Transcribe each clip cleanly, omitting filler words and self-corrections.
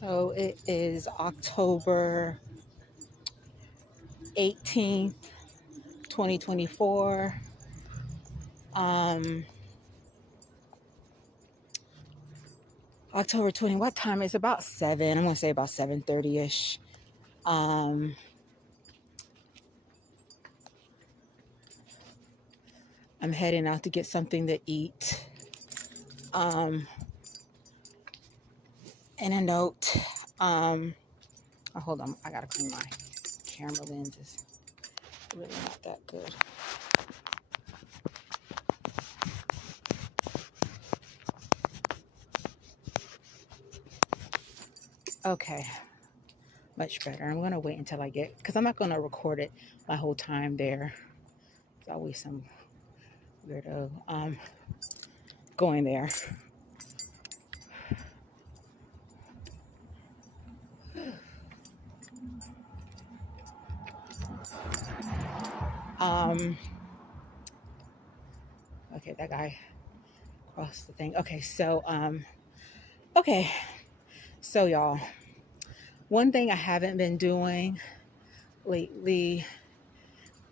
So it is October 18th, 2024. October 20, what time? It's about 7. I'm going to say about 7:30ish. Um, I'm heading out to get something to eat. And a note. Oh, hold on. I got to clean my camera lenses. Really not that good. Okay. Much better. I'm going to wait until I get, because I'm not going to record it my whole time there. There's always some weirdo going there. Okay, that guy crossed the thing. Okay, so y'all, one thing I haven't been doing lately,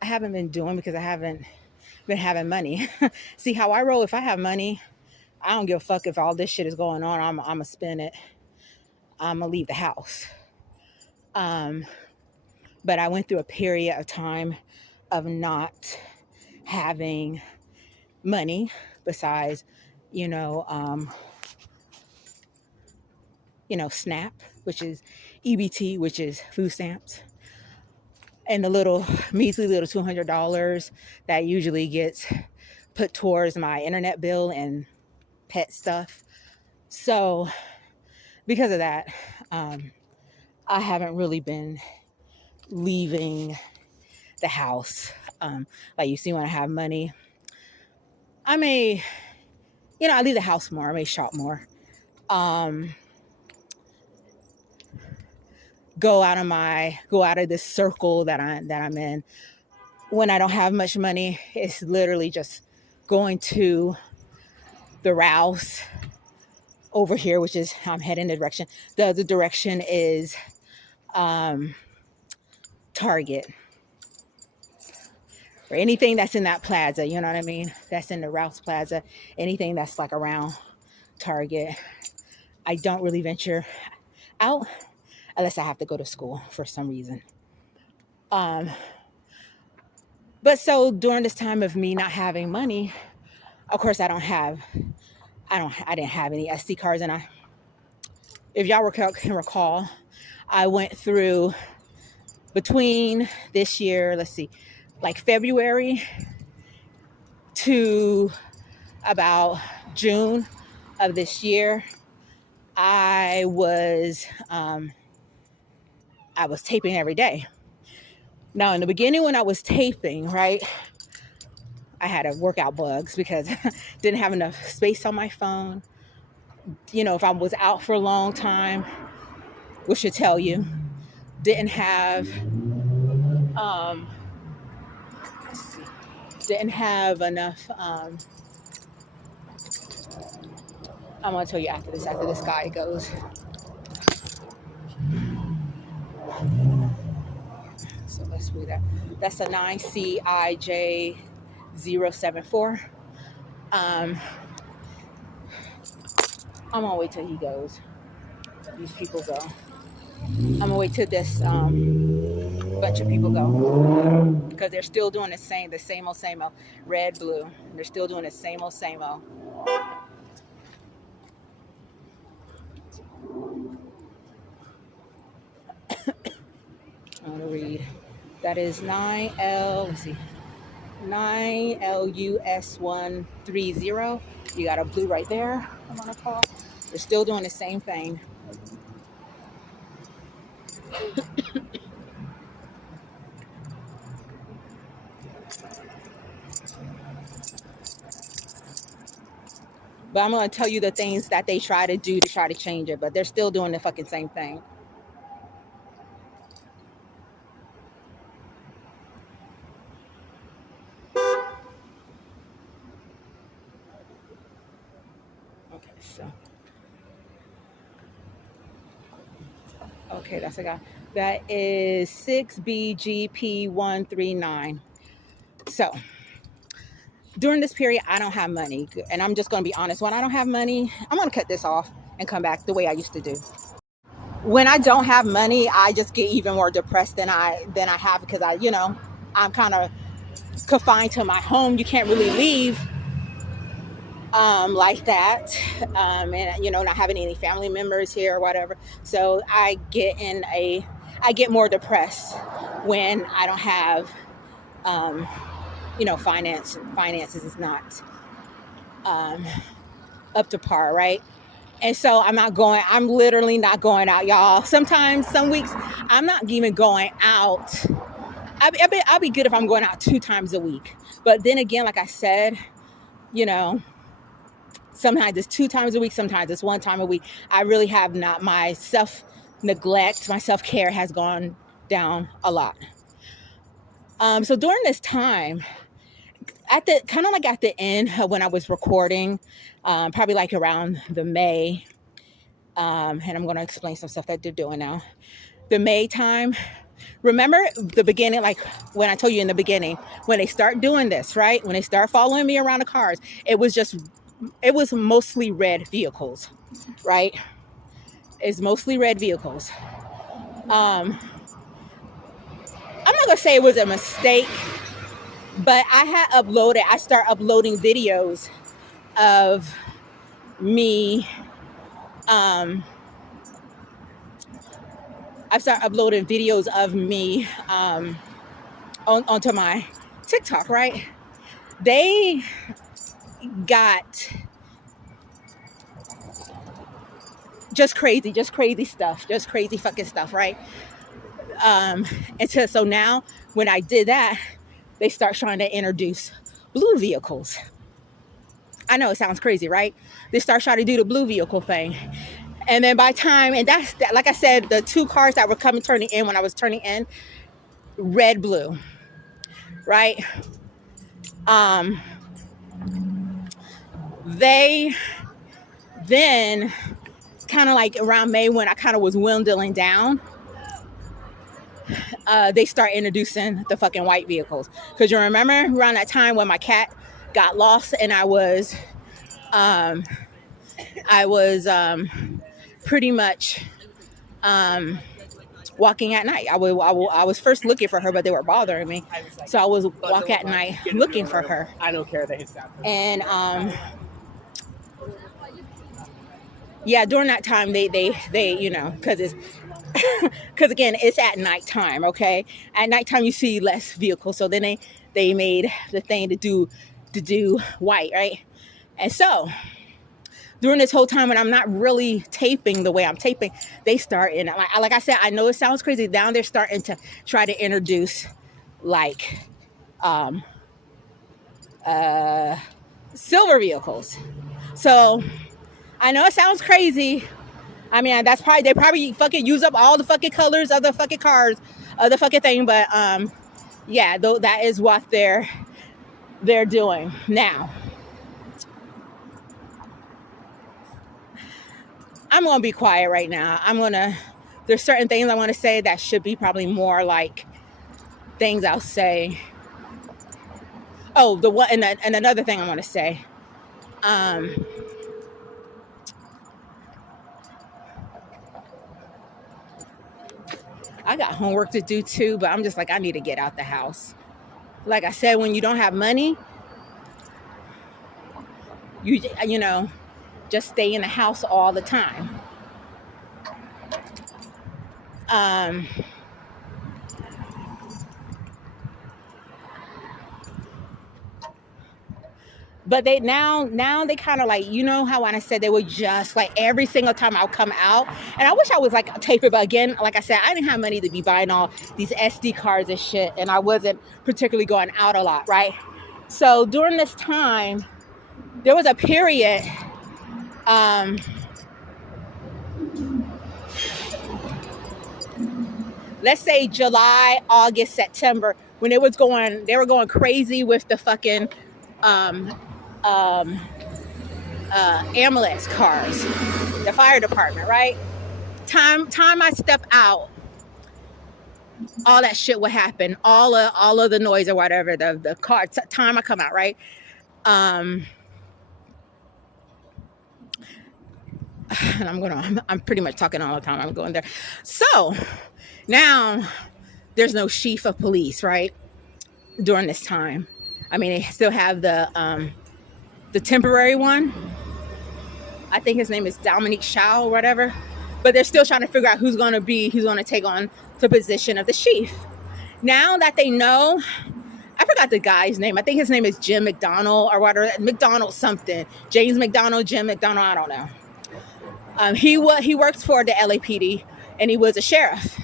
because I haven't been having money. See how I roll? If I have money, I don't give a fuck if all this shit is going on. I'm gonna spend it. I'm gonna leave the house. But I went through a period of time of not having money besides, SNAP, which is EBT, which is food stamps, and the little measly little $200 that usually gets put towards my internet bill and pet stuff. So because of that, I haven't really been leaving the house. Like you see, when I have money, I may, I leave the house more. I may shop more. Go out of this circle that I'm in. When I don't have much money, it's literally just going to the Rouse over here, which is I'm heading the direction. The other direction is Target, or anything that's in that plaza, you know what I mean? That's in the Rouse Plaza. Anything that's like around Target. I don't really venture out unless I have to go to school for some reason. But so during this time of me not having money, of course I didn't have any SD cards, and if y'all can recall, I went through between this year, let's see, like February to about June of this year, I was taping every day. Now, in the beginning, when I was taping, right, I had to work out bugs because didn't have enough space on my phone. If I was out for a long time, which should tell you, didn't have enough. I'm gonna tell you after this guy goes. So let's read that. That's a 9CIJ074. I'm gonna wait till he goes. These people go. I'm gonna wait till this bunch of people go, because they're still doing the same old, red, blue. They're still doing the same old. I'm gonna read. That is 9L. Let's see. 9LUS130. You got a blue right there. I'm gonna call. They're still doing the same thing. But I'm going to tell you the things that they try to do to try to change it, but they're still doing the fucking same thing. Okay, so Okay, that's a guy. That is 6BGP139. So during this period, I don't have money. And I'm just going to be honest. When I don't have money, I'm going to cut this off and come back the way I used to do. When I don't have money, I just get even more depressed than I have, because I'm kind of confined to my home. You can't really leave like that, and not having any family members here or whatever. So I get more depressed when I don't have finances is not up to par, right? And so I'm literally not going out, y'all. Sometimes, some weeks, I'm not even going out. I'll be good if I'm going out 2 times a week. But then again, like I said, sometimes it's 2 times a week, sometimes it's 1 time a week. I really have not, my self-neglect, my self-care has gone down a lot. So during this time, at the end when I was recording, probably like around the May, and I'm going to explain some stuff that they're doing now. The May time, remember the beginning, like when I told you in the beginning, when they start doing this, right? When they start following me around the cars, it was mostly red vehicles, right? It's mostly red vehicles. I'm not going to say it was a mistake, but I start uploading videos of me. I start uploading videos of me onto my TikTok, right? They got just crazy stuff, just crazy fucking stuff, right? And so now when I did that, they start trying to introduce blue vehicles. I know it sounds crazy, right? They start trying to do the blue vehicle thing. And then by time, and that's, like I said, the 2 cars that were turning in when I was turning in, red, blue, right? They then kind of like around May, when I kind of was dwindling down, they start introducing the fucking white vehicles. Because you remember around that time when my cat got lost and I was pretty much walking at night. I was first looking for her, but they were bothering me. So I was walking at night looking for her. I don't care that it's and yeah, during that time they because again, it's at nighttime, okay? At nighttime you see less vehicles, so then they made the thing to do white, right? And so during this whole time when I'm not really taping the way I'm taping, they start in, like I said, I know it sounds crazy, down they're starting to try to introduce like silver vehicles. So I know it sounds crazy. I mean, they probably fucking use up all the fucking colors of the fucking cars, of the fucking thing. But yeah, though, that is what they're doing now. I'm gonna be quiet right now. There's certain things I want to say that should be probably more like things I'll say. Oh, the one and another thing I want to say. I got homework to do too, but I'm just like, I need to get out the house. Like I said, when you don't have money, you just stay in the house all the time. But they now they kind of like, how when I said they would just like every single time I'll come out, and I wish I was like taper, but again, like I said, I didn't have money to be buying all these SD cards and shit, and I wasn't particularly going out a lot, right? So during this time, there was a period, let's say July, August, September, when they were going crazy with the fucking ambulance cars, the fire department, right? time I step out, all that shit would happen. All of the noise or whatever, the car, time I come out, right? And I'm pretty much talking all the time. I'm going there. So now there's no chief of police, right? During this time. I mean, they still have the temporary one. I think his name is Dominique Shaw or whatever. But they're still trying to figure out who's going to take on the position of the chief. Now that they know, I forgot the guy's name. I think his name is Jim McDonald or whatever. McDonald something. James McDonald, Jim McDonald, I don't know. He works for the LAPD and he was a sheriff.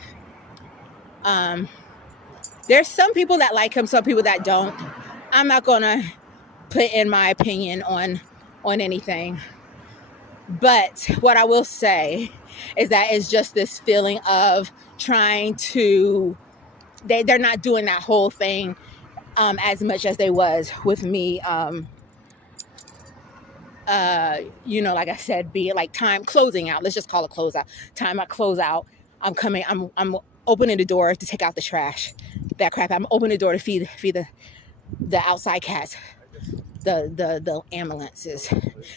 There's some people that like him, some people that don't. I'm not gonna put in my opinion on anything. But what I will say is that it's just this feeling of trying to, they're not doing that whole thing as much as they was with me. Like I said, be like time closing out. Let's just call it close out. Time I close out. I'm opening the door to take out the trash. That crap. I'm opening the door to feed the outside cats. The ambulances.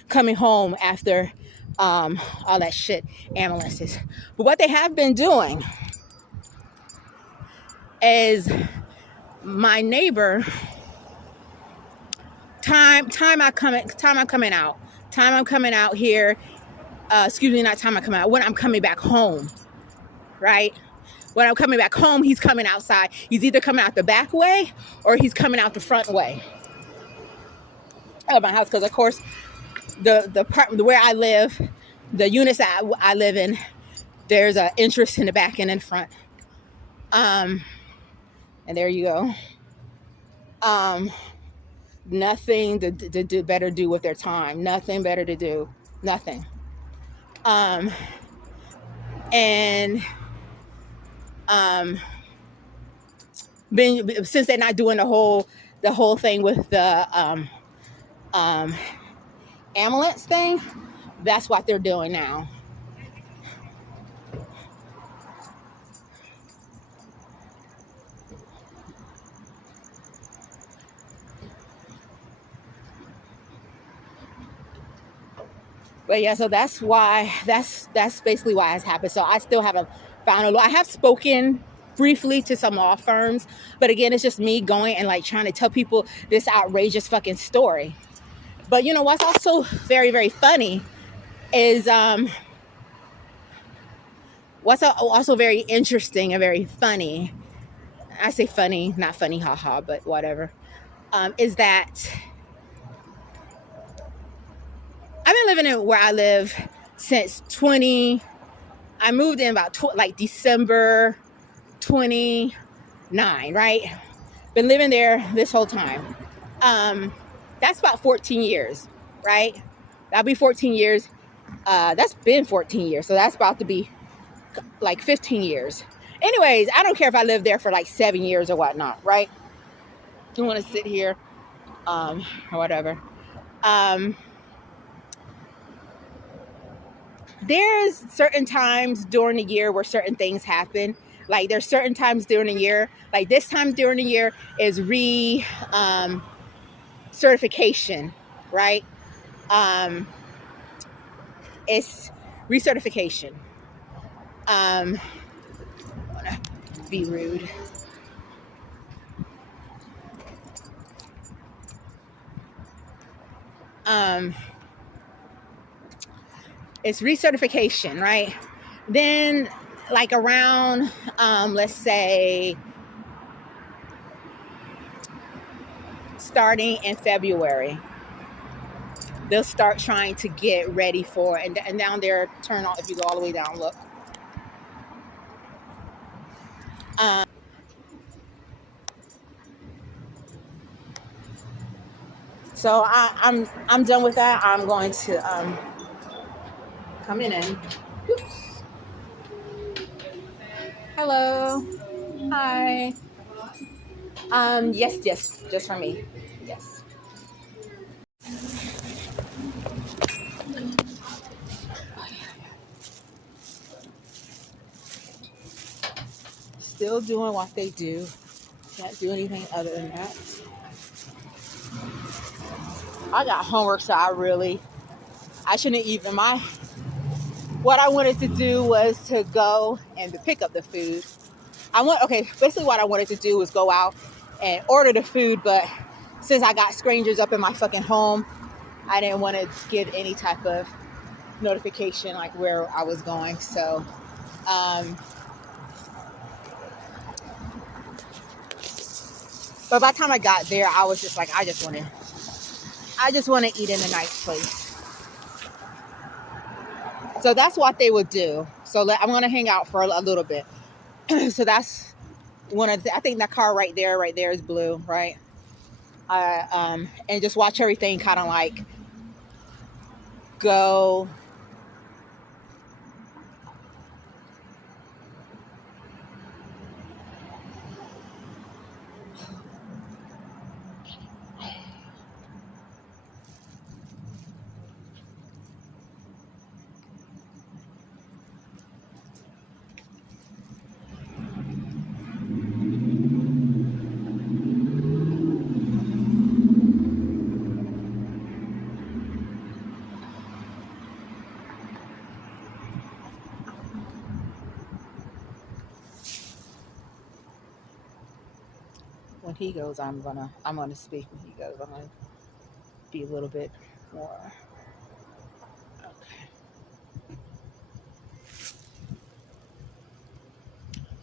Coming home after all that shit, ambulances. But what they have been doing is my neighbor, time I'm coming out here, when I'm coming back home, right? When I'm coming back home, he's coming outside. He's either coming out the back way or he's coming out the front way of my house. Because of course, the part where I live, the units that I live in, there's an entrance in the back and in front. And there you go. Nothing to do better do with their time. Nothing better to do. Nothing. Since they're not doing the whole thing with the ambulance thing, that's what they're doing now. But yeah, so that's basically why it's happened. So I still haven't found a law. I have spoken briefly to some law firms, but again, it's just me going and like trying to tell people this outrageous fucking story. But you know what's also very, very funny is what's also very interesting and very funny. I say funny, not funny, haha, but whatever. Is that I've been living in where I live since I moved in about December 29, right? Been living there this whole time. That's about 14 years, right? That'll be 14 years. That's been 14 years. So that's about to be like 15 years. Anyways, I don't care if I live there for like 7 years or whatnot, right? You want to sit here, or whatever. There's certain times during the year where certain things happen. Like there's certain times during the year, like this time during the year is certification, right? It's recertification. I wanna be rude. It's recertification, right? Then like around, let's say starting in February, they'll start trying to get ready for, and down there, turn on, if you go all the way down, look. So I'm done with that. I'm going to come in and, oops. Hello. Hi. Yes, just for me. Yes. still doing what they do. Can't do anything other than that. I got homework, so I shouldn't even, what I wanted to do was to go and to pick up the food. Basically what I wanted to do was go out and order the food, but since I got strangers up in my fucking home, I didn't want to give any type of notification like where I was going. So, but by the time I got there, I was just like, I just want to eat in a nice place. So that's what they would do. So I'm going to hang out for a little bit. So that's I think that car right there is blue, right? And just watch everything kind of like go. When he goes, I'm gonna speak. When he goes, I'm gonna be a little bit more.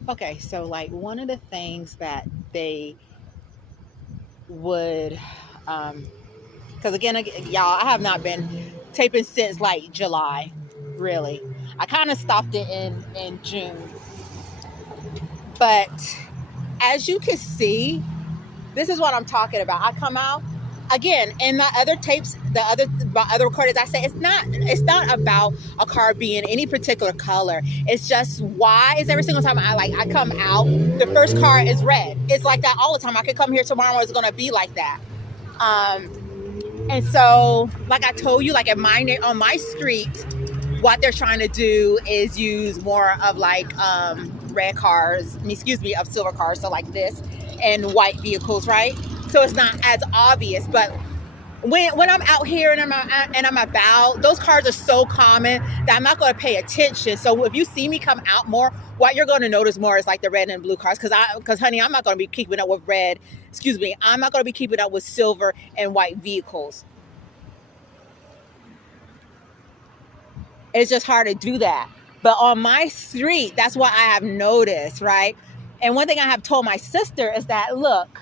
Okay, so like one of the things that they would, because again, y'all, I have not been taping since like July, really. I kind of stopped it in June, but as you can see, this is what I'm talking about. I come out again in my other tapes, my other recordings. I say it's not about a car being any particular color. It's just why is every single time I come out, the first car is red. It's like that all the time. I could come here tomorrow, it's gonna be like that. And so, like I told you, like on my street, what they're trying to do is use more of like red cars, of silver cars, so like this, and white vehicles, right? So it's not as obvious, but when I'm out here and I'm about, those cars are so common that I'm not going to pay attention. So if you see me come out more, what you're going to notice more is like the red and blue cars, because honey, I'm not going to be keeping up with I'm not going to be keeping up with silver and white vehicles. It's just hard to do that. But on my street, that's what I have noticed, right? And one thing I have told my sister is that, look,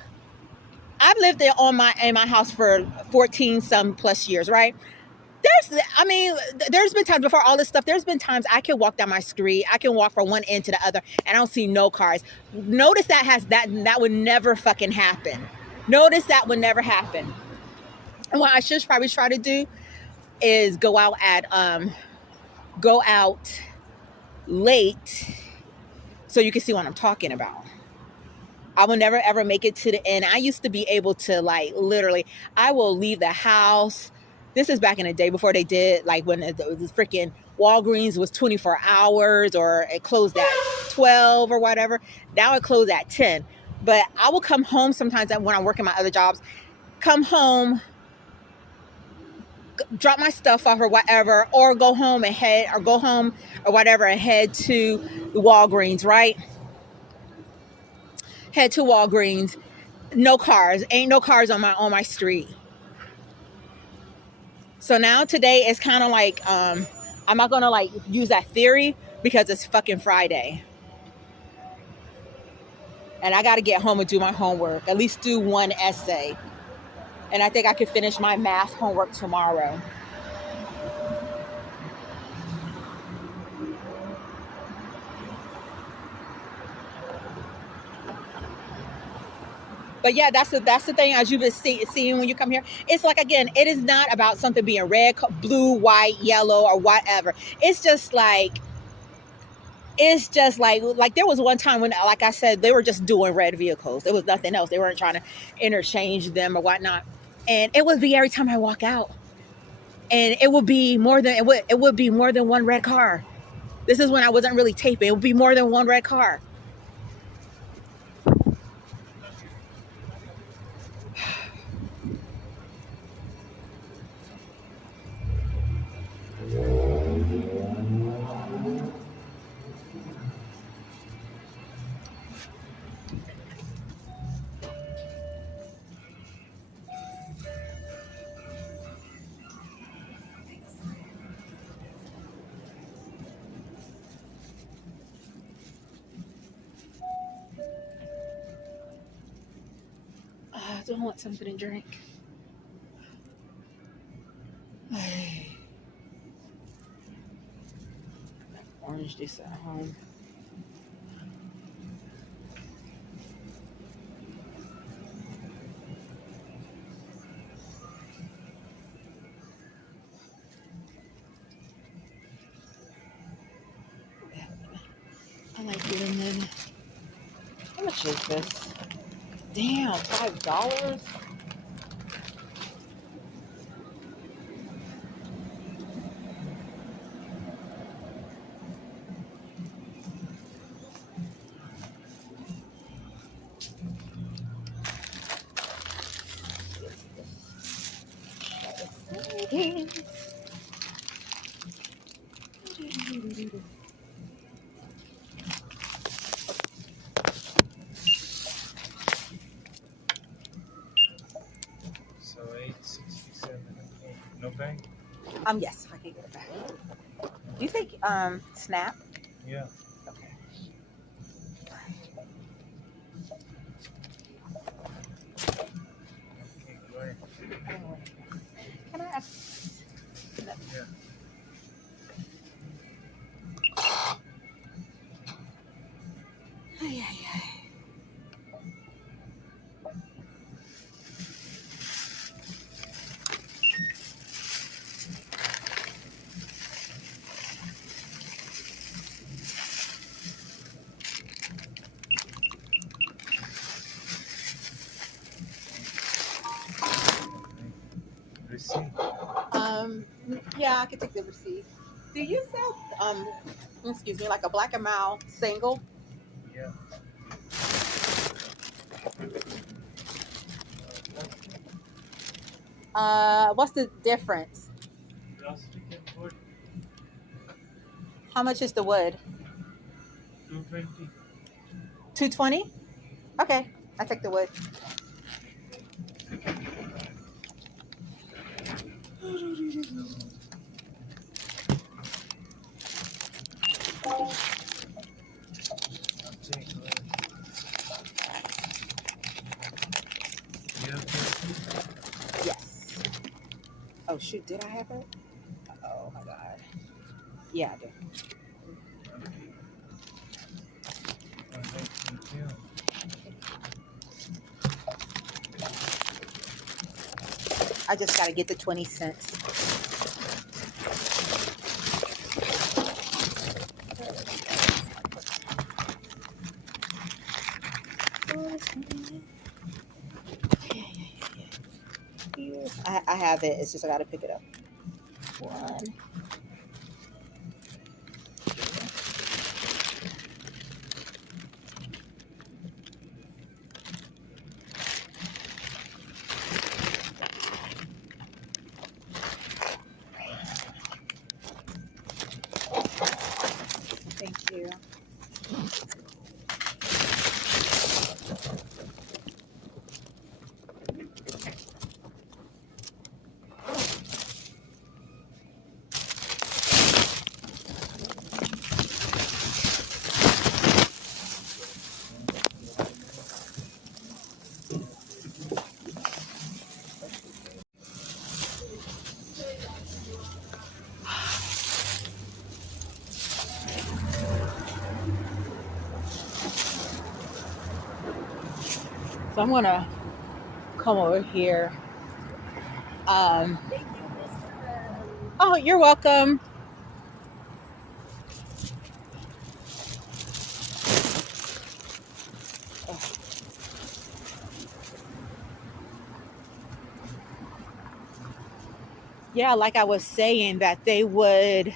I've lived there in my house for 14 some plus years, right? There's been times before all this stuff, there's been times I can walk down my street, I can walk from one end to the other, and I don't see no cars. Notice that would never fucking happen. Notice that would never happen. And what I should probably try to do is go out late so you can see what I'm talking about. I will never ever make it to the end. I used to be able to like literally, I will leave the house. This is back in the day before they did like when the freaking Walgreens was 24 hours or it closed at 12 or whatever. Now it closed at 10. But I will come home sometimes when I'm working my other jobs, come home, drop my stuff off or whatever, or go home or whatever and head to the Walgreens, right? Head to Walgreens. No cars. Ain't no cars on my street. So now today it's kind of like I'm not gonna like use that theory because it's fucking Friday. And I gotta get home and do my homework. At least do one essay. And I think I could finish my math homework tomorrow. But yeah, that's the thing, as you've been seeing when you come here. It's like, again, it is not about something being red, blue, white, yellow, or whatever. It's just like there was one time when, like I said, they were just doing red vehicles. There was nothing else. They weren't trying to interchange them or whatnot. And it would be every time I walk out. And it would be more than one red car. This is when I wasn't really taping. It would be more than one red car. still want something to drink. Orange juice at home. I like lemon. How much is this? Damn, $5? So 867. Okay. No bank? Yes, I can get it back. Do you take Snap? Yeah. Okay. Okay, go ahead. Can I ask? Yeah. Ay, ay, ay. Receipt. Yeah, I can take the receipt. Do you sell excuse me, like a Black and Mild single? Yeah. What's the difference? Plastic and wood. How much is the wood? 220. 220? Okay, I take the wood. Okay, go ahead. You have receipt? Yes. Oh shoot, did I have it? Oh my god. Yeah, I do. Okay. Alright, thank you. I just gotta get the 20 cents. I have it. It's just I gotta pick it up. One. Thank you. So I'm gonna come over here. Oh, you're welcome. Yeah, like I was saying, that they would.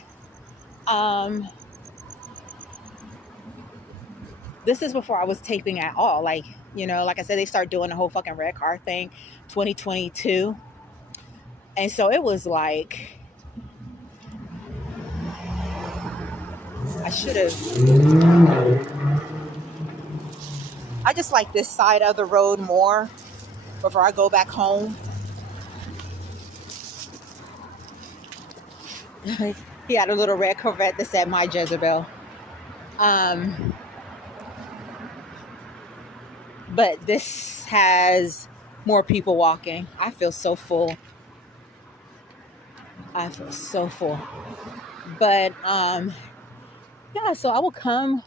This is before I was taping at all. Like, like I said, they start doing the whole fucking red car thing, 2022, and so it was like I should have. I just like this side of the road more before I go back home. He had a little red Corvette that said "My Jezebel." But this has more people walking. I feel so full. I feel so full. But yeah, so I will come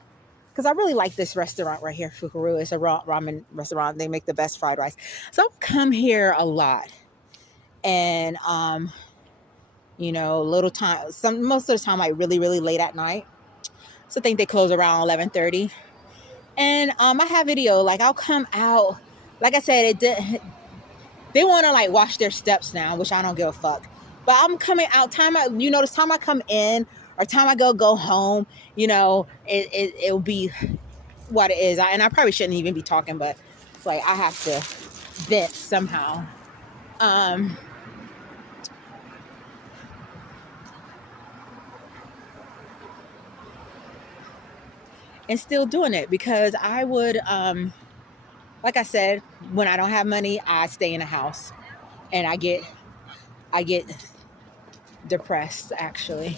because I really like this restaurant right here, Fukaru. It's a ramen restaurant. They make the best fried rice. So I'll come here a lot. And little time, most of the time, like really, really late at night. So I think they close around 11:30. And I have video, like I'll come out. Like I said, they want to like watch their steps now, which I don't give a fuck. But I'm coming out. This time I come in or time I go home, it'll be what it is. And I probably shouldn't even be talking, but it's like I have to vent somehow. And still doing it because I would, like I said, when I don't have money, I stay in the house, and I get depressed actually.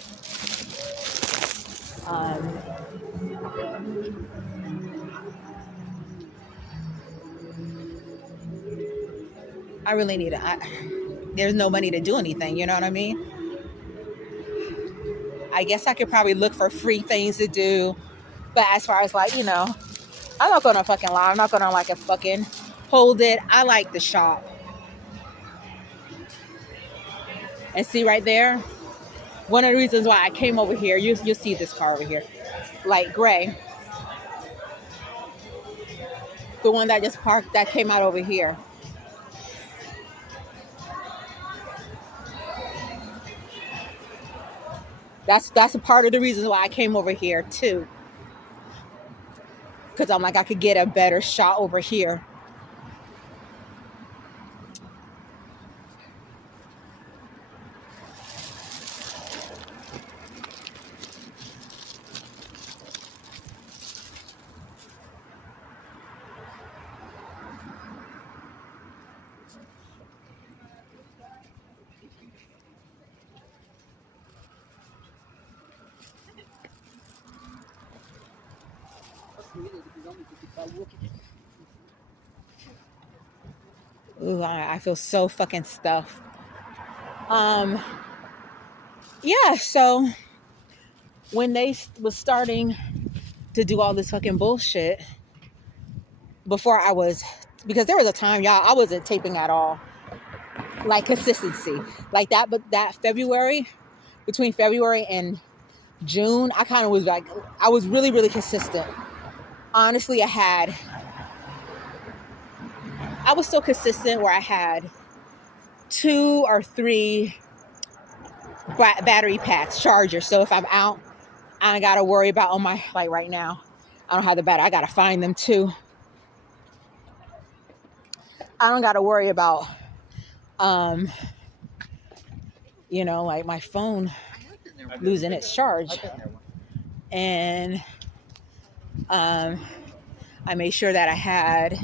I really need it. There's no money to do anything. You know what I mean? I guess I could probably look for free things to do, but as far as like, I'm not gonna fucking lie. I'm not gonna like a fucking hold it. I like the shop. And see right there, one of the reasons why I came over here, you'll see this car over here, light gray. The one that just parked, that came out over here. That's a part of the reasons why I came over here too. Because I'm like, I could get a better shot over here. Ooh, I feel so fucking stuffed. Yeah, so when they was starting to do all this fucking bullshit, because there was a time, y'all, I wasn't taping at all. Like consistency. Like that, but that between February and June, I kind of was like, I was really, really consistent. Honestly, I was so consistent where I had 2 or 3 battery packs, chargers. So if I'm out, I don't gotta worry about on my, like right now, I don't have the battery. I gotta find them too. I don't gotta worry about, like my phone losing its charge. And I made sure that I had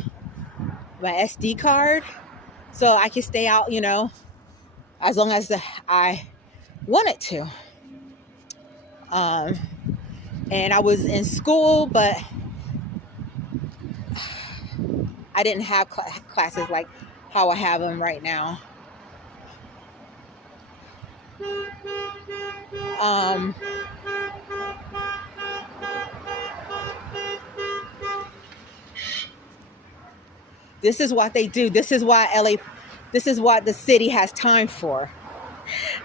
my SD card so I could stay out, as long as I wanted to. And I was in school, but I didn't have classes like how I have them right now. This is what they do. This is what the city has time for.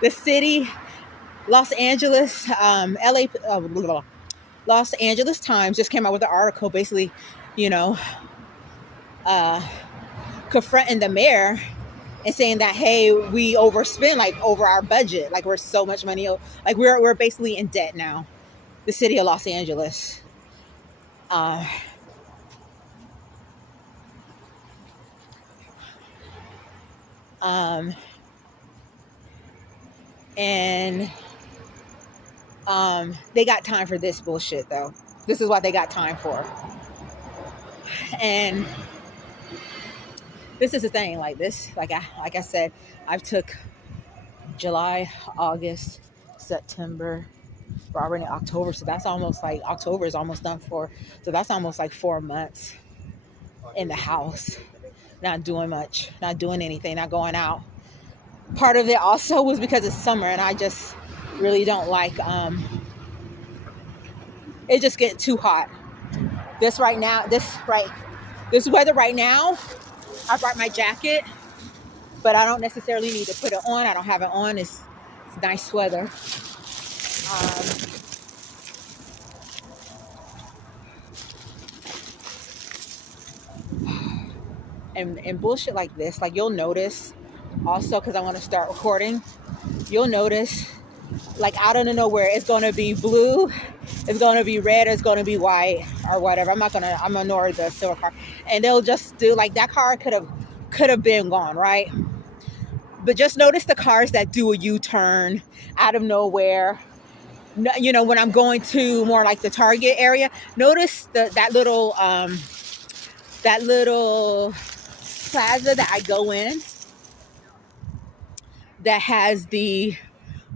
The city, Los Angeles, Los Angeles Times just came out with an article basically, confronting the mayor and saying that, hey, we overspend like over our budget. Like we're so much money. Like we're basically in debt now. The city of Los Angeles. And they got time for this bullshit though. This is what they got time for. And this is the thing, like this, like I said, I've took July, August, September, we're already in October, so that's almost like October is almost done for. So that's almost like 4 months in the house not doing much, not doing anything, not going out. Part of it also was because it's summer and I just really don't like it just get too hot. This right now, this weather right now, I brought my jacket, but I don't necessarily need to put it on. I don't have it on. It's nice weather. And bullshit like this, like you'll notice also, because I want to start recording, you'll notice like out of nowhere it's going to be blue, it's going to be red, it's going to be white or whatever. I'm gonna ignore the silver car, and they'll just do like that car could have been gone, right? But just notice the cars that do a U-turn out of nowhere. You know, when I'm going to more like the Target area, notice that little plaza that I go in that has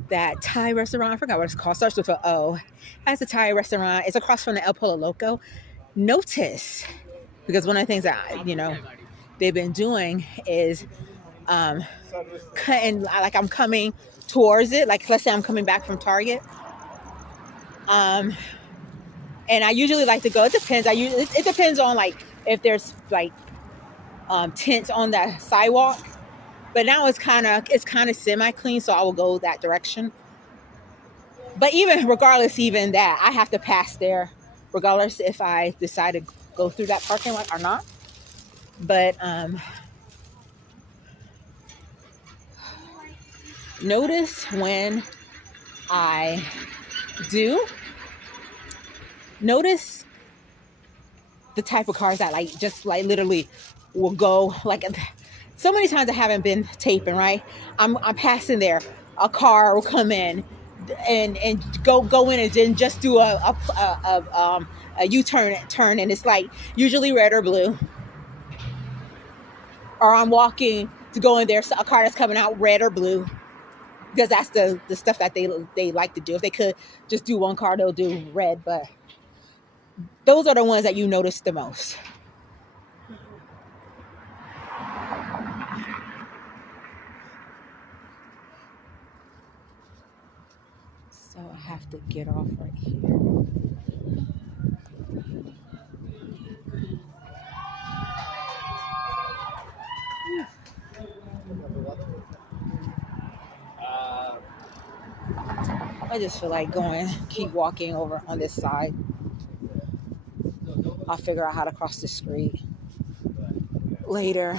that Thai restaurant. I forgot what it's called. Starts with an O. Has a Thai restaurant. It's across from the El Polo Loco. Notice, because one of the things that they've been doing is cutting. Like I'm coming towards it. Like let's say I'm coming back from Target. And I usually like to go. It depends. It depends on like if there's like tents on that sidewalk. But now it's kind of semi clean, so I will go that direction. But even regardless, even that, I have to pass there, regardless if I decide to go through that parking lot or not. But notice when I do, notice the type of cars that like just like literally will go like so many times I haven't been taping, right? I'm passing there, a car will come in and go in and then just do a U-turn and it's like usually red or blue. Or I'm walking to go in there, so a car that's coming out red or blue, because that's the stuff that they like to do. If they could just do one car, they'll do red, but those are the ones that you notice the most. So I have to get off right here. I just feel like keep walking over on this side. I'll figure out how to cross the street later.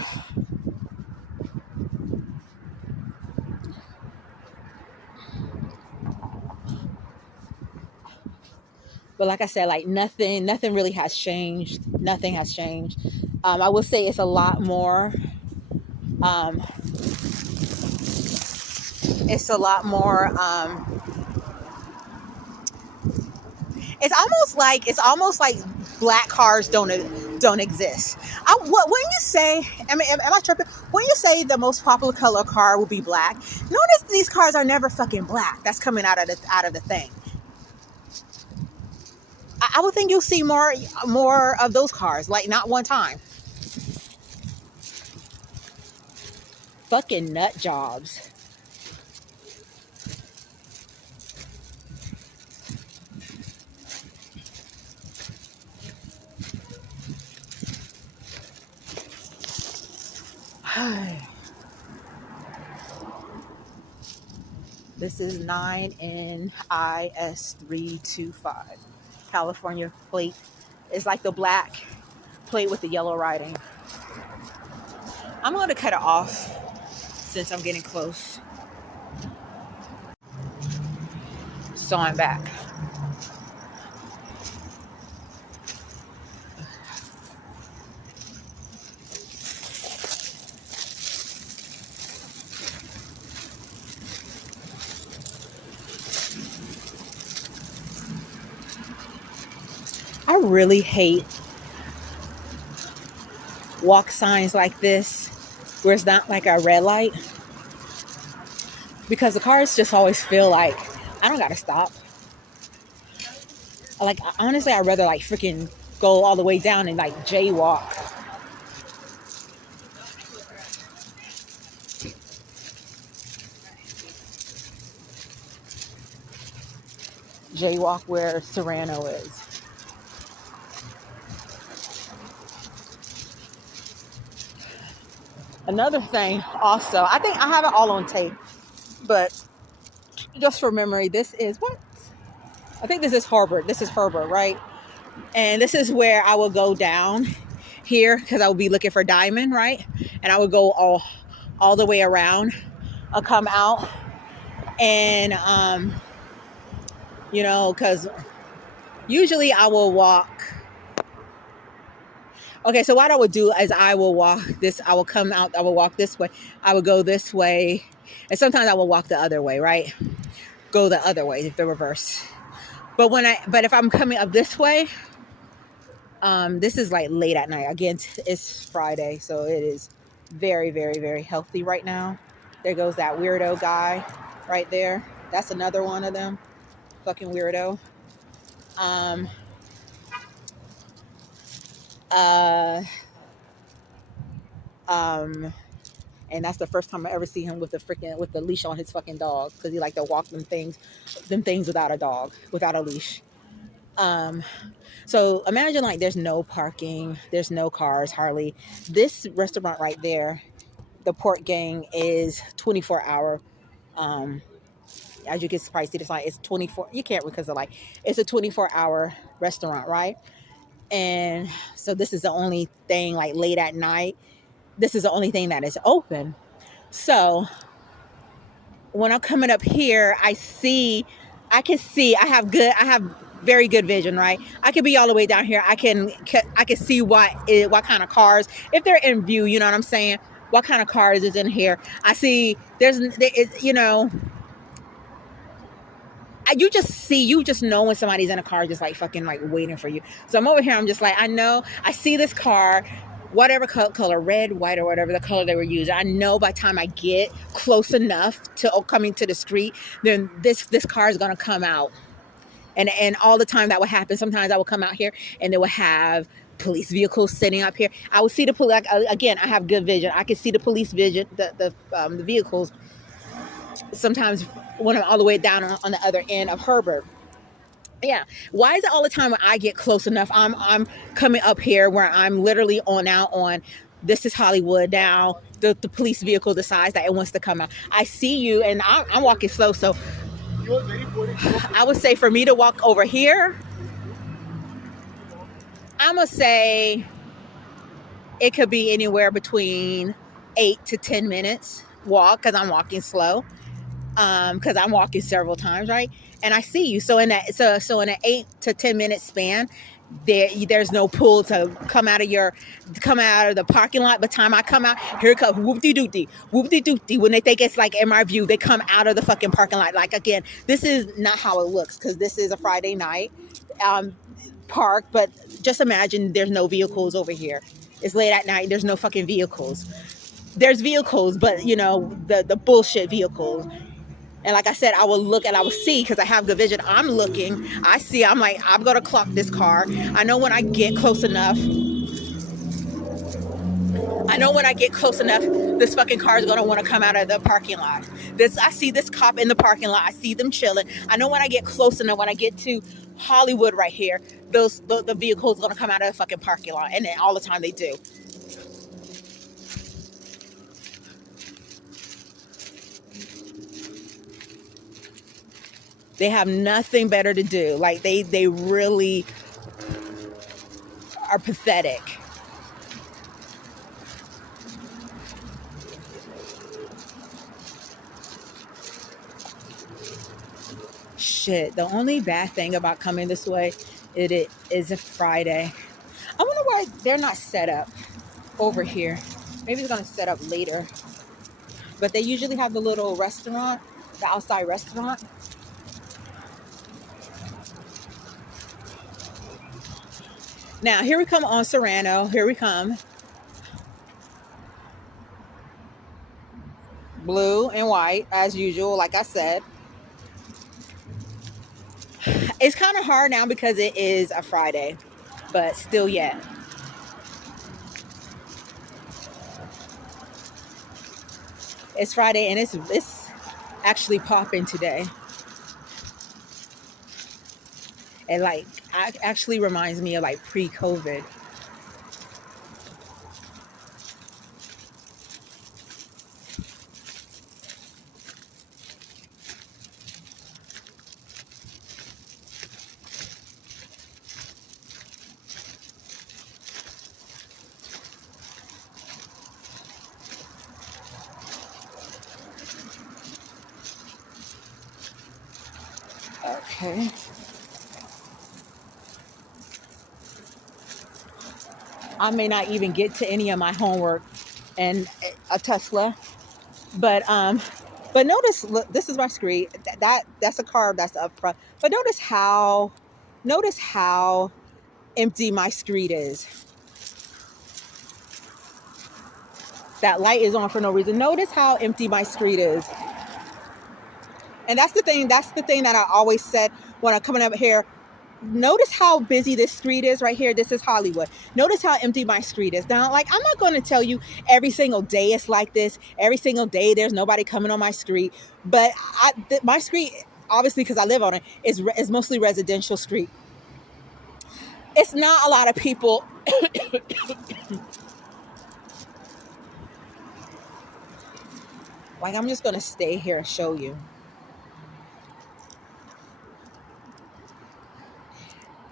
But like I said, like nothing really has changed. Nothing has changed. I will say it's a lot more. It's a lot more. It's almost like black cars don't exist. When you say, am I tripping? When you say the most popular color car will be black, notice these cars are never fucking black. That's coming out of the thing. I would think you'll see more of those cars, like not one time. Fucking nut jobs. This is 9NIS325. California plate. It's like the black plate with the yellow writing. I'm going to cut it off since I'm getting close. So I'm back. I really hate walk signs like this where it's not like a red light, because the cars just always feel like I don't gotta stop. Like honestly, I'd rather like freaking go all the way down and like jaywalk. jaywalk where Serrano is. Another thing also, I think I have it all on tape, but just for memory, this is what? I think this is Herbert. This is Herbert, right? And this is where I will go down here because I will be looking for diamond, right? And I would go all the way around. I'll come out and you know, because usually I will walk. Okay, so what I would do is I will walk this, I will come out, I will walk this way, I will go this way, and sometimes I will walk the other way, right? Go the other way, the reverse. But if I'm coming up this way, this is like late at night. Again, it's Friday, so it is very, very, very healthy right now. There goes that weirdo guy right there. That's another one of them. Fucking weirdo. Um, uh, um, and that's the first time I ever see him with the leash on his fucking dog because he like to walk them things without a dog, without a leash. Um, so imagine like there's no parking, there's no cars hardly. This restaurant right there, the Port Gang, is 24-hour. As you can probably see the sign, it's 24. You can't because of like it's a 24-hour restaurant, right? And so this is the only thing like late at night. This is the only thing that is open. So when I'm coming up here, I have very good vision, right? I could be all the way down here. I can see what kind of cars, if they're in view, you know what I'm saying? What kind of cars is in here? I see you know, you just know when somebody's in a car just like fucking like waiting for you. So I'm over here, I'm just like, I know, I see this car, whatever color, red, white, or whatever the color they were using. I know by the time I get close enough to coming to the street, then this car is gonna come out. And all the time that would happen. Sometimes I would come out here and they would have police vehicles sitting up here. I would see the police. Again, I have good vision. I can see the police vision, the vehicles. Sometimes when I'm all the way down on the other end of Herbert. Yeah. Why is it all the time when I get close enough, I'm coming up here where I'm literally on this is Hollywood now. The police vehicle decides that it wants to come out. I see you and I'm walking slow. So I would say for me to walk over here, I'm going to say it could be anywhere between 8 to 10 minutes walk because I'm walking slow. Because I'm walking several times, right? And I see you. So in an 8 to 10 minute span, there's no pull to come out of the parking lot. By the time I come out, here it comes, whoop-de-doopty. When they think it's like in my view, they come out of the fucking parking lot. Like again, this is not how it looks because this is a Friday night park. But just imagine there's no vehicles over here. It's late at night. There's no fucking vehicles. There's vehicles, but you know the bullshit vehicles. And like I said, I will look and I will see because I have good vision. I'm looking, I see, I'm like, I'm going to clock this car. I know when I get close enough, this fucking car is going to want to come out of the parking lot. I see this cop in the parking lot. I see them chilling. I know when I get close enough, when I get to Hollywood right here, the vehicle's going to come out of the fucking parking lot. And then all the time they do. They have nothing better to do. Like they really are pathetic. Shit. The only bad thing about coming this way, it is a Friday. I wonder why they're not set up over here. Maybe it's gonna set up later. But they usually have the little restaurant, the outside restaurant. Now, here we come on Serrano. Here we come. Blue and white, as usual, like I said. It's kind of hard now because it is a Friday, but still yet. It's Friday and it's actually popping today. It like actually reminds me of like pre-COVID. Okay. I may not even get to any of my homework and a Tesla, but notice, look, this is my street. That's a car that's up front. But notice how empty my street is. That light is on for no reason. Notice how empty my street is. And that's the thing. That's the thing that I always said when I'm coming up here. Notice how busy this street is right here. This is Hollywood. Notice how empty my street is. Now, like, I'm not going to tell you every single day it's like this. Every single day there's nobody coming on my street. But my street, obviously, because I live on it, is mostly residential street. It's not a lot of people. Like, I'm just going to stay here and show you.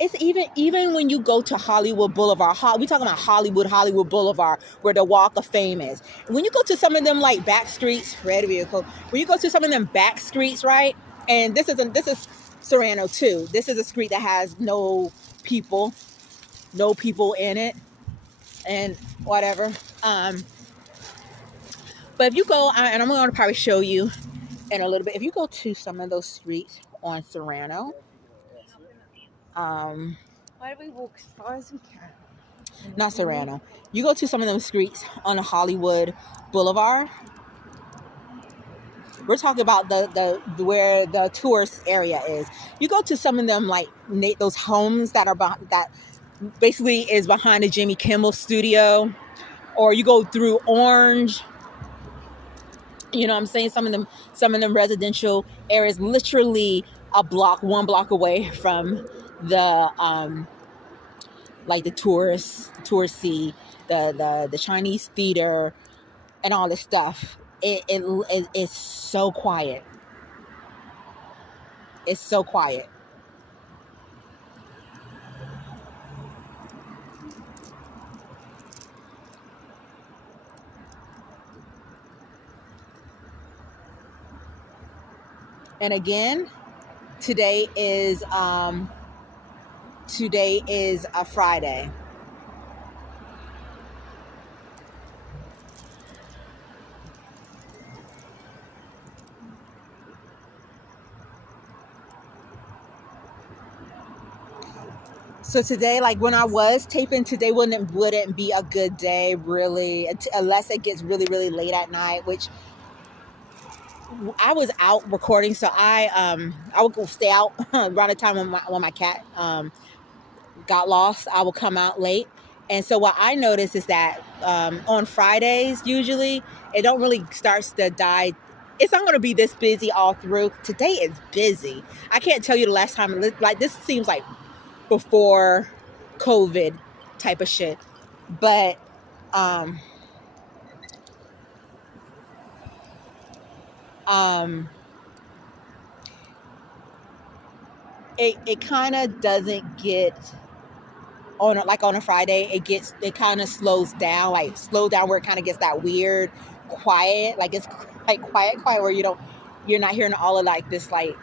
It's even when you go to Hollywood Boulevard, we talking about Hollywood Boulevard, where the Walk of Fame is. When you go to some of them like back streets, red vehicle. When you go to some of them back streets, right? And this is Serrano too. This is a street that has no people in it, and whatever. But if you go, and I'm going to probably show you in a little bit. If you go to some of those streets on Serrano, why do we walk as far as we can? not Serrano. You go to some of them streets on Hollywood Boulevard. We're talking about the where the tourist area is. You go to some of them like those homes that are that basically is behind the Jimmy Kimmel studio, or you go through Orange. You know what I'm saying? Some of them residential areas, literally one block away from the like the touristy, the Chinese theater and all this stuff. It's so quiet. It's so quiet. And again, today is a Friday. So today, like when I was taping, today wouldn't be a good day really, unless it gets really, really late at night, which I was out recording, so I would go stay out around the time when my cat got lost. I will come out late, and so what I noticed is that on Fridays usually it don't really starts to die. It's not going to be this busy all through. Today is busy. I can't tell you the last time. Like this seems like before COVID type of shit, but it kind of doesn't get on a Friday. It kind of slows down where it kind of gets that weird quiet, like it's like quiet where you're not hearing all of like this like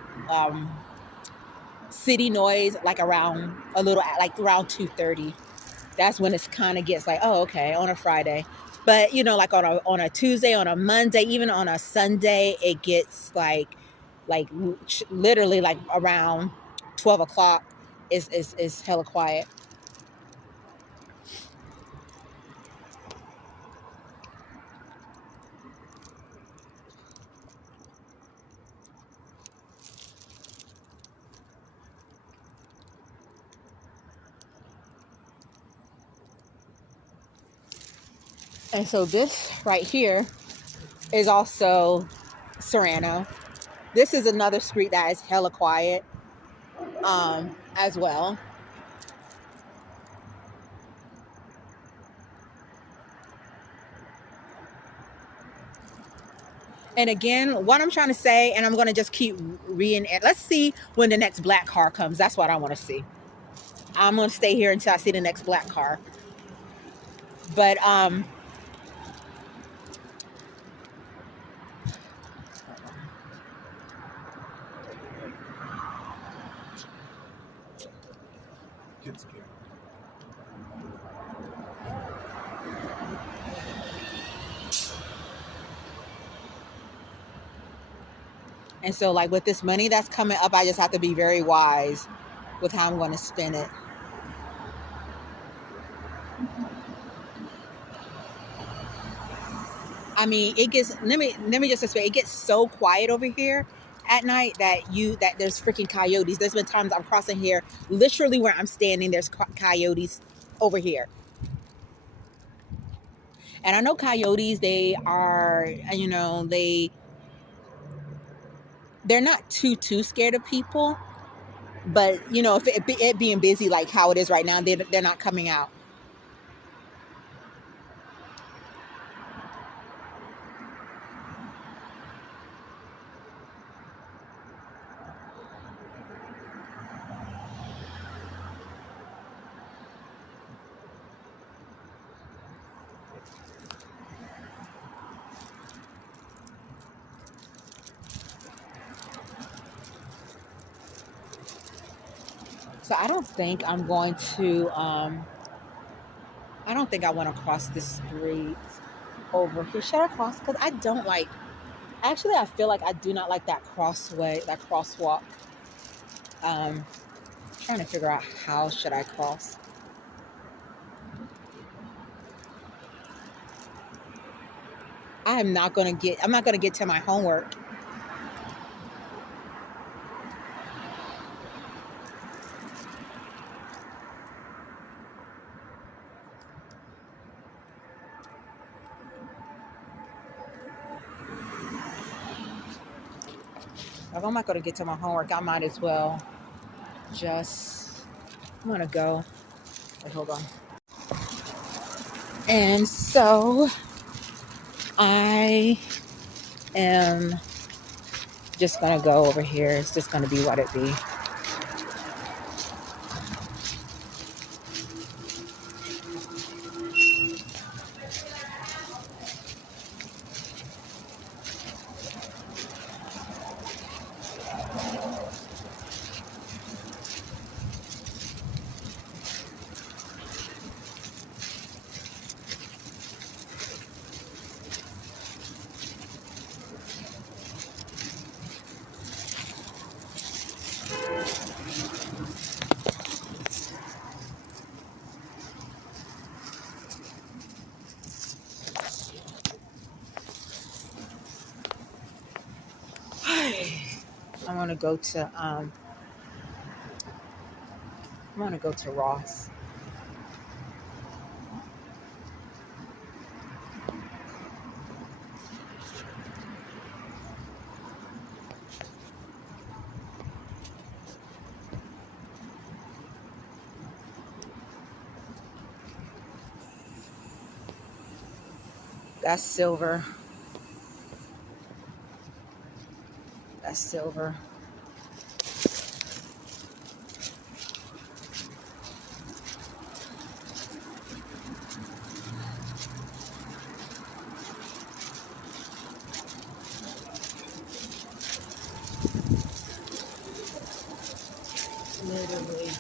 city noise like around 2:30. That's when it's kind of gets like, oh, okay, on a Friday. But like on a Tuesday, on a Monday, even on a Sunday, it gets like literally like around 12 o'clock is hella quiet. And so this right here is also Serrano. This is another street that is hella quiet. as well. And again, what I'm trying to say, and I'm going to just keep reading it. Let's see when the next black car comes. That's what I want to see. I'm going to stay here until I see the next black car. But Get scared. and so like with this money that's coming up, I just have to be very wise with how I'm going to spend it. I mean, it gets let me just explain. It gets so quiet over here at night that there's freaking coyotes. There's been times I'm crossing here, literally where I'm standing. There's coyotes over here, and I know coyotes. They are, they're not too scared of people, but if it being busy like how it is right now, they're not coming out. So I don't think I'm going to. I don't think I want to cross the street over here. Should I cross? Because I don't like. Actually, I feel like I do not like that crosswalk. Um, Trying to figure out how should I cross. I'm not gonna get to my homework. If I'm not gonna get to my homework, I might as well just. I'm gonna go. Wait, hold on. And so I am just gonna go over here. It's just gonna be what it be. I'm gonna go to Ross. That's silver. That's silver. Literally.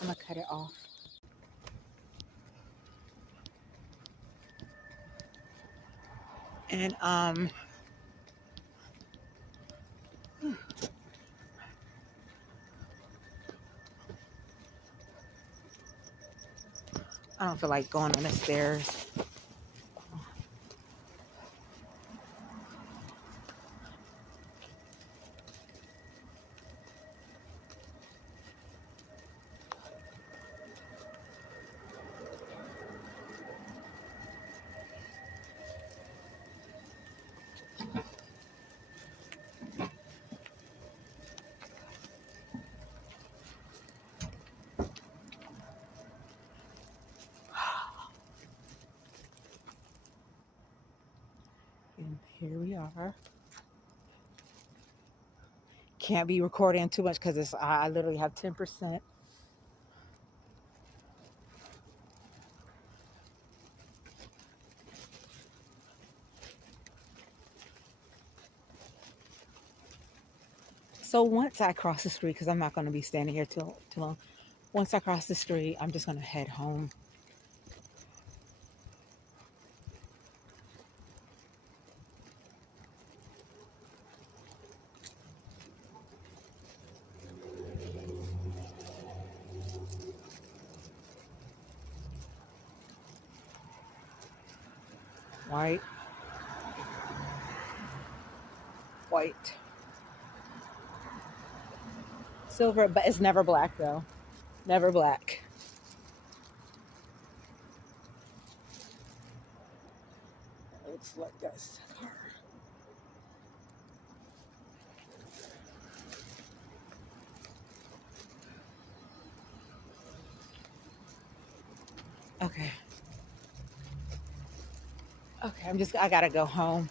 I'm gonna cut it off. And I don't feel like going on the stairs. And here we are. Can't be recording too much because I literally have 10%. So once I cross the street, because I'm not going to be standing here too long. Once I cross the street, I'm just going to head home. White. White. Silver, but it's never black though. Never black. It looks like this car. Okay. Okay, I gotta go home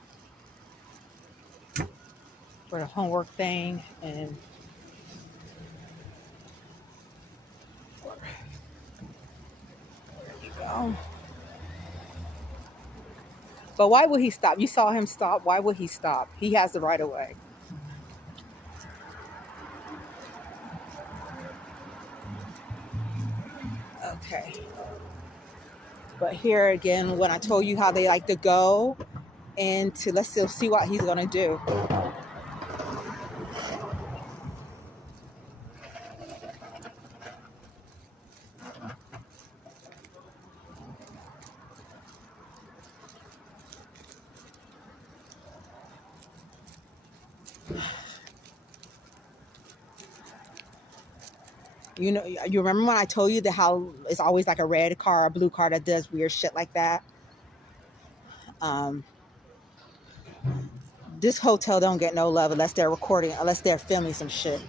for the homework thing and there you go. But why would he stop? You saw him stop. Why would he stop? He has the right of way. Okay. But here again, when I told you how they like to go into, let's still see what he's gonna do. You know, you remember when I told you that how it's always like a red car, a blue car that does weird shit like that? Um, this hotel don't get no love unless they're recording, unless they're filming some shit.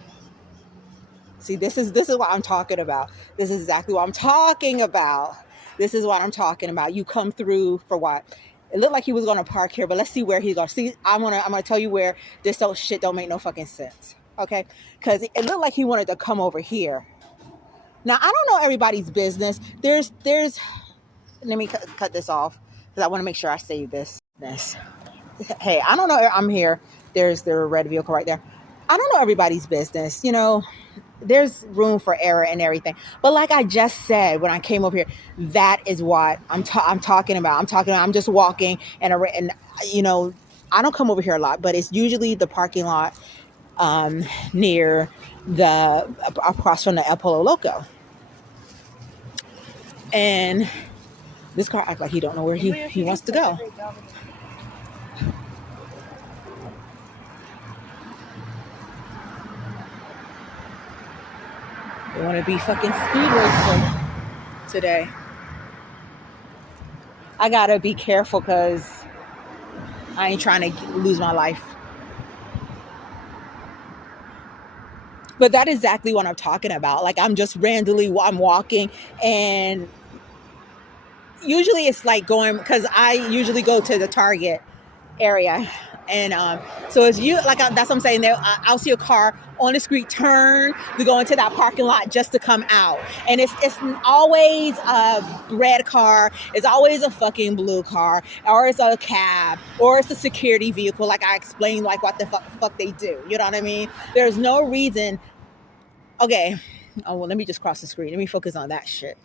See, this is what I'm talking about. This is exactly what I'm talking about. This is what I'm talking about. You come through for what? It looked like he was gonna park here, but let's see where he's gonna. See, I'm gonna tell you where this shit don't make no fucking sense. Okay, because it looked like he wanted to come over here. Now I don't know everybody's business. There's. Let me cut this off because I want to make sure I say this. Hey, I don't know. I'm here. There's the red vehicle right there. I don't know everybody's business. You know, there's room for error and everything. But like I just said when I came over here, that is what I'm talking about. I'm just walking and you know, I don't come over here a lot, but it's usually the parking lot near the across from the El Polo Loco. And This car acts like he don't know where he wants to go. They want to be fucking speed racer today. I gotta be careful because I ain't trying to lose my life. But that is exactly what I'm talking about. Like I'm just randomly, I'm walking, and usually it's like going, because I usually go to the Target area, and so it's you like that's what I'm saying. There, I'll see a car on the street turn to go into that parking lot just to come out, and it's always a red car, it's always a fucking blue car, or it's a cab, or it's a security vehicle. Like I explained, like what the fuck they do. You know what I mean? There's no reason. Okay. Oh well, let me just cross the screen. Let me focus on that shit.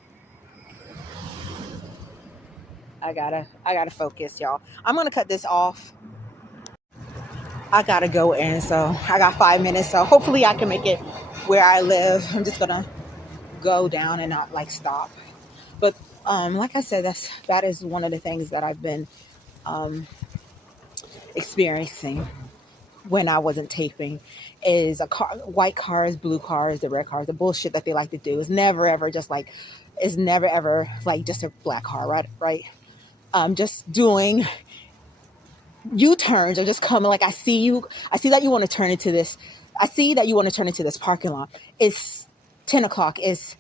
I gotta focus, y'all. I'm gonna cut this off. I gotta go in, so I got 5 minutes. So hopefully I can make it where I live. I'm just gonna go down and not like stop. But like I said, that is one of the things that I've been experiencing when I wasn't taping. Is a car, white cars, blue cars, the red cars, the bullshit that they like to do is never ever just like, it's never ever like just a black car, right? Just doing U-turns or just coming like, I see that you want to turn into this. I see that you want to turn into this parking lot. It's 10 o'clock. It's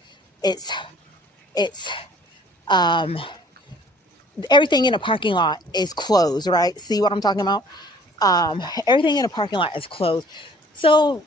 everything in a parking lot is closed, right? See what I'm talking about? Everything in a parking lot is closed. So